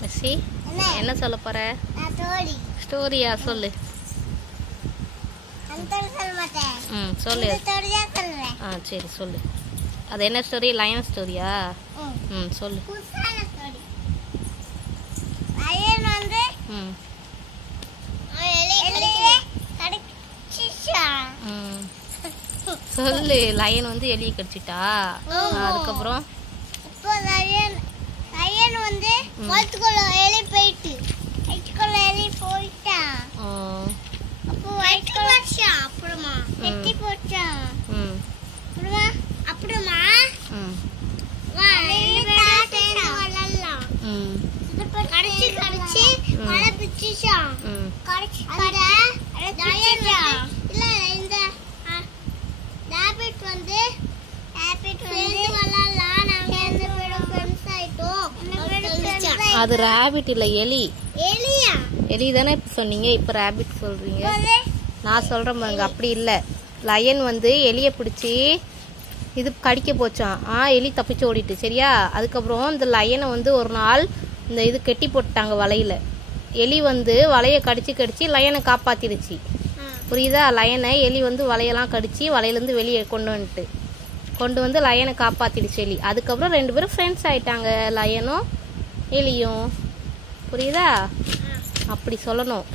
Messi என்ன சொல்ல போற? ஸ்டோரியா சொல்லு. சொல்லு. சரி சொல்லு. அது என்ன ஸ்டோரி? லயன் ஸ்டோரியா? சொல்லு. சொல்லு. லயன் வந்து எலியை கடிச்சிட்டா. அதுக்கப்புறம் அது ராபிட் இல்ல, எலி. எலி தானே இப்ப சொன்னீங்க, இப்ப ராபிட் சொல்றீங்க. நான் சொல்றேன் பாருங்க, அப்படி இல்ல. லயன் வந்து எலியை பிடிச்சி இது கடிக்க போச்சான். எலி தப்பிச்சு ஓடிட்டு. சரியா? அதுக்கப்புறம் இந்த லயனை வந்து ஒரு நாள் இந்த இது கெட்டி போட்டுட்டாங்க வலையில. எலி வந்து வலையை கடிச்சு லயனை காப்பாத்திடுச்சு. புரியுதா? லயனை எலி வந்து வலையெல்லாம் கடிச்சு வலையிலேருந்து வெளியே கொண்டு வந்து லயனை காப்பாத்திடுச்சு எலி. அதுக்கப்புறம் 2 பேரும் ஃப்ரெண்ட்ஸ் ஆயிட்டாங்க, லயனும் எலியும். புரியுதா? அப்படி சொல்லணும்.